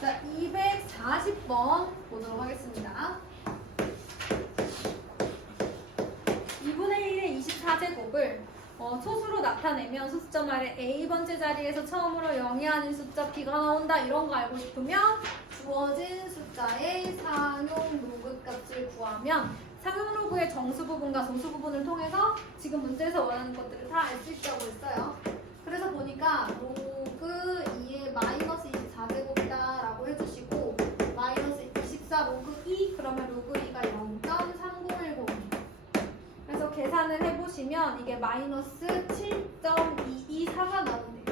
자, 240번 보도록 하겠습니다. 2분의 1의 24제곱을 소수로 나타내면 소수점 아래 A번째 자리에서 처음으로 영위하는 숫자 B가 나온다. 이런 거 알고 싶으면 주어진 숫자의 상용 로그 값을 구하면 상용 로그의 정수 부분과 소수 부분을 통해서 지금 문제에서 원하는 것들을 다 알 수 있다고 했어요. 그래서 보니까 로그 2의 마이너스 24제곱이다 라고 해주시고 마이너스 24 로그 2 그러면 로그 2가 0.3010 그래서 계산을 해보시면 이게 마이너스 7.224가 나오네요.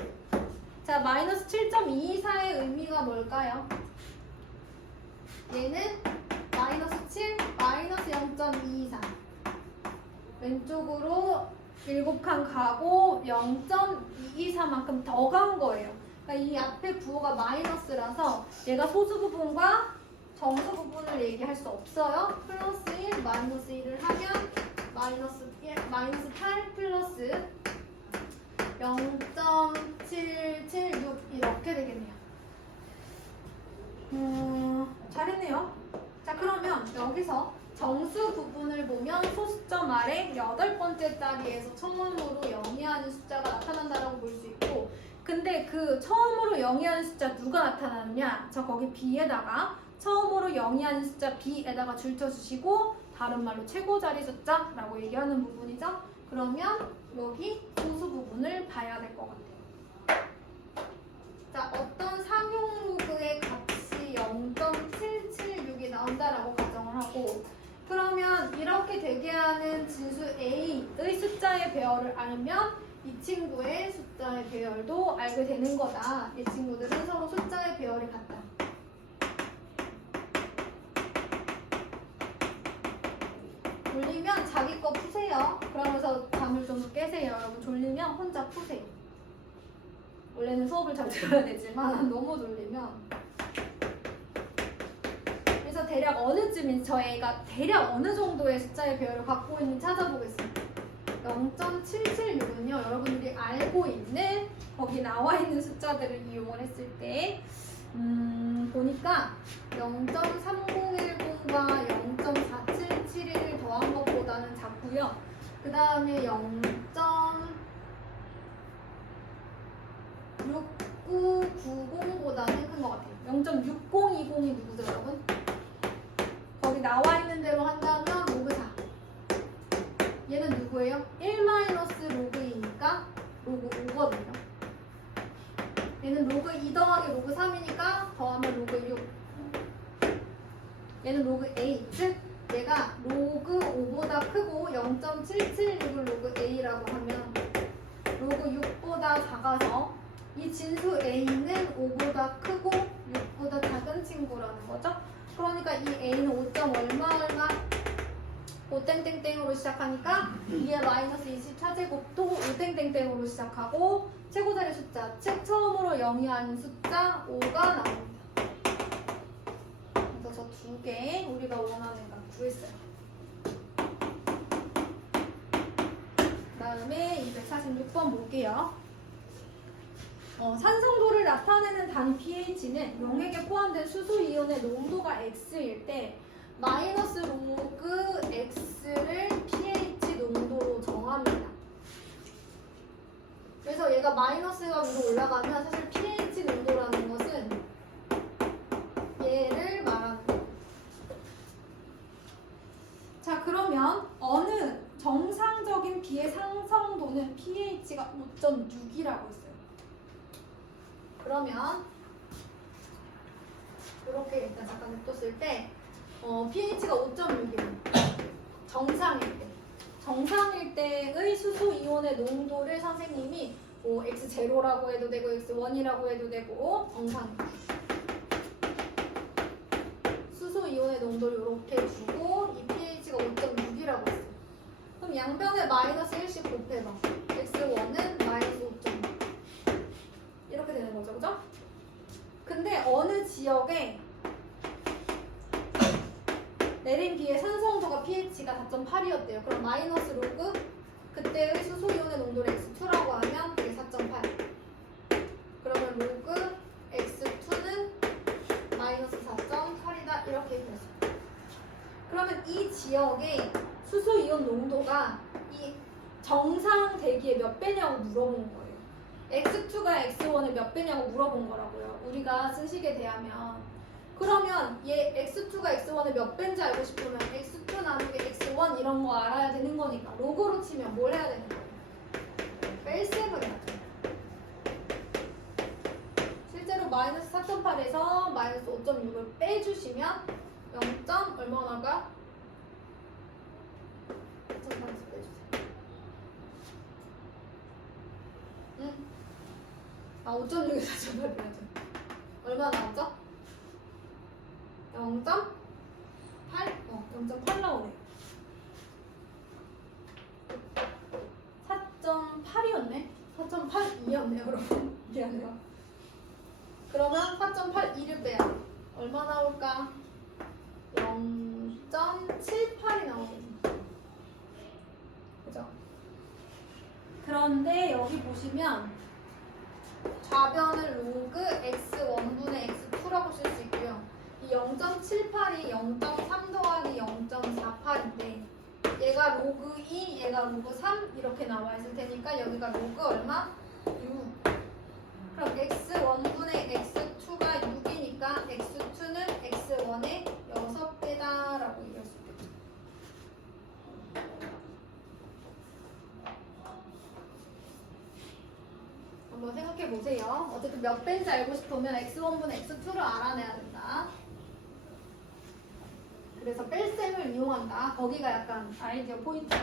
자, 마이너스 7.224의 의미가 뭘까요? 얘는 마이너스 7, 마이너스 0.224 왼쪽으로 7칸 가고 0.224만큼 더 간 거예요. 그러니까 이 앞에 부호가 마이너스라서 얘가 소수 부분과 정수 부분을 얘기할 수 없어요. 플러스 1, 마이너스 1을 하면 마이너스 8 플러스 0.776 이렇게 되겠네요. 잘했네요. 자, 그러면 여기서 정수 부분을 보면 소수점 아래 8번째 자리에서 처음으로 영위하는 숫자가 나타난다라고 볼 수 있고, 근데 그 처음으로 영위하는 숫자 누가 나타나느냐? 저 거기 B에다가 처음으로 영위하는 숫자 B에다가 줄쳐주시고 다른 말로 최고 자리 숫자라고 얘기하는 부분이죠. 그러면 여기 소수 부분을 봐야 될 것 같아요. 자, 어떤 상용 로그의 값이 0.776이 나온다라고 가정을 하고, 그러면 이렇게 되게 하는 진수 A의 숫자의 배열을 알면 이 친구의 숫자의 배열도 알게 되는 거다. 이 친구들은 서로 숫자의 배열이 같다. 졸리면 자기 거 푸세요. 그러면서 잠을 좀 깨세요. 여러분 졸리면 혼자 푸세요. 원래는 수업을 잘 들어야 되지만 너무 졸리면. 그래서 대략 어느쯤인지 저희가 대략 어느 정도의 숫자의 배열을 갖고 있는지 찾아보겠습니다. 0.776은요 여러분들이 알고 있는 거기 나와 있는 숫자들을 이용을 했을 때 보니까 0.3010과 0.4771을 더한 것보다는 작고요. 그 다음에 0.6990보다는 큰 것 같아요. 0.6020이 누구죠, 여러분? 거기 나와 있는 대로 한다면 로그 4. 얘는 누구예요? 1 마이너스 로그 2니까 로그 5거든요. 얘는 로그 2 더하기 로그 3이니까 더하면 로그 6. 얘는 로그 A, 즉 얘가 로그 5보다 크고 0.776을 로그 A라고 하면 로그 6보다 작아서 이 진수 A는 5보다 크고 6보다 작은 친구라는 거죠. 그러니까 이 A는 5. 얼마 5땡땡땡으로 시작하니까 2의 마이너스 24제곱도 5땡땡땡으로 시작하고 최고자리 숫자, 즉 처음으로 영위하는 숫자 5가 나옵니다. 그래서 저 두 개 우리가 원하는 값 구했어요. 그 다음에 246번 볼게요. 산성도를 나타내는 단 pH는 용액에 포함된 수소 이온의 농도가 X일 때 마이너스 로그 X를 pH 농도로 정합니다. 그래서 얘가 마이너스가 위로 올라가면 사실 pH 농도라는 것은 얘를 말하는 거예요. 자, 그러면 어느 정상적인 B의 상성도는 pH가 5.6이라고 했어요. 그러면 이렇게 일단 잠깐 냅뒀을 때 pH가 5.6이에요. 정상일 때의 수소 이온의 농도를 선생님이 X0라고 해도 되고 X1이라고 해도 되고 정상. 수소 이온의 농도를 이렇게 주고 이 pH가 5.6이라고 했어요. 그럼 양변에 마이너스 1씩 곱해봐. X1은 마이너스 5.6 이렇게 되는 거죠, 그죠? 근데 어느 지역에 내린 뒤에 산성도가 pH가 4.8이었대요. 그럼 마이너스 로그 그때의 수소 이온의 농도를 X2라고 하면 그게 4.8. 그러면 로그 X2는 이 지역의 수소 이온 농도가 이 정상 대기의 몇 배냐고 물어본 거예요. X2가 X1의 몇 배냐고 물어본 거라고요. 우리가 쓰시게 대하면. 그러면 얘 X2가 X1의 몇 배인지 알고 싶으면 X2 나누기 X1 이런 거 알아야 되는 거니까 로그로 치면 뭘 해야 되는 거예요? 뺄셈을 해야 돼요. 실제로 마이너스 4.8에서 마이너스 5.6을 빼주시면 0. 얼마나 나올까? 0.8에서 빼주세요. 응? 아 5.6에서 4.8 빼야죠. 얼마 나왔죠? 0.8? 0.8 나오네. 4.8이었네? 4.82였네요, 여러분. 미안해요. 그러면 4.82를 빼야 돼. 얼마 나올까? 0.78이 나오거든요. 그죠? 그런데 여기 보시면 좌변을 로그 x1분의 x2라고 쓸 수 있고요. 이 0.78이 0.3 더하기 0.48인데 얘가 로그 2, 얘가 로그 3 이렇게 나와 있을 테니까 여기가 로그 얼마? 6. 그럼 x1분의 x2가 6이니까 x2는 x1의 6배다라고 얘기할 수 있겠죠. 한번 생각해 보세요. 어쨌든 몇 배인지 알고 싶으면 x1분의 x2를 알아내야 된다. 그래서 뺄셈을 이용한다. 거기가 약간 아이디어 포인트.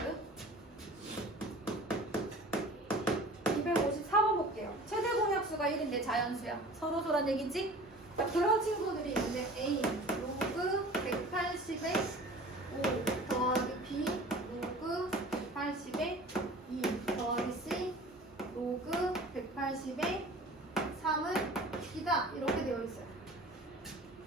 254번 볼게요. 최대 공약수가 1인데 자연수야. 서로소란 얘기지? 자, 그런 친구들이 있는데 A 로그 180에 5 더하기 B 로그 180에 2 더하기 C 로그 180에 3은 B다. 이렇게 되어 있어요.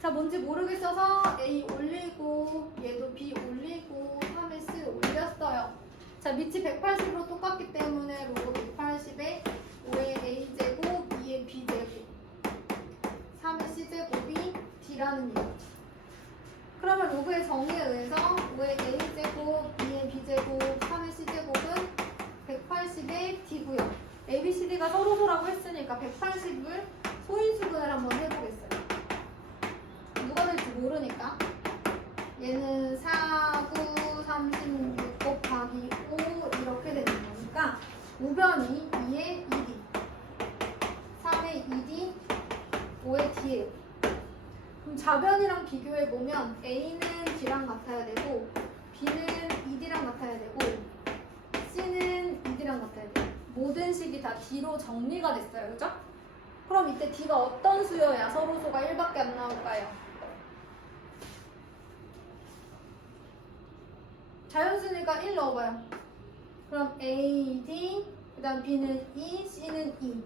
자, 뭔지 모르겠어서 A 올리고 얘도 B 올리고 3에 C 올렸어요. 자, 밑이 180으로 똑같기 때문에 로그 180에 5의 A제곱, 2의 B제곱, 3의 C제곱이 D라는 얘기죠. 그러면 로그의 정의에 의해서 5의 A제곱, 2의 B제곱, 3의 C제곱은 180의 D고요. A, B, C, D가 서로소라고 했으니까 180을 소인수분을 한번 해보겠어요. 누가 될지 모르니까 얘는 4, 9, 36 곱하기 5 이렇게 되는 거니까 우변이 2의 2D 3의 2D 5의 D예요. 그럼 좌변이랑 비교해보면 A는 D랑 같아야 되고 B는 2D랑 같아야 되고 C는 2D랑 같아야 돼요. 모든 식이 다 D로 정리가 됐어요. 그죠? 그럼 이때 D가 어떤 수여야 서로소가 1밖에 안 나올까요? 자연수니까 1 넣어봐요. 그럼 A, D, 그 다음 B는 2, C는 2.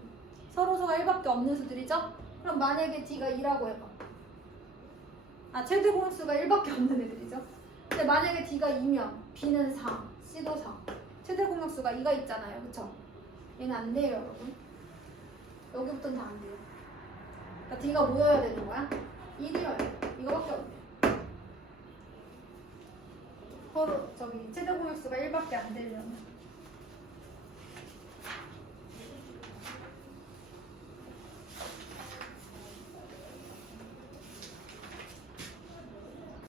서로소가 1밖에 없는 수들이죠? 그럼 만약에 D가 2라고 해봐. 아, 최대 공수가 1밖에 없는 애들이죠? 근데 만약에 D가 2면 B는 4, C도 4. 최대 공약수가 2가 있잖아요. 그쵸? 얘는 안 돼요, 여러분. 여기부터는 다 안 돼요. 그러니까 D가 모여야 되는 거야? 1이어야 돼. 이거밖에 없네. 서로 저기 최대 공약수가 1밖에 안 되려면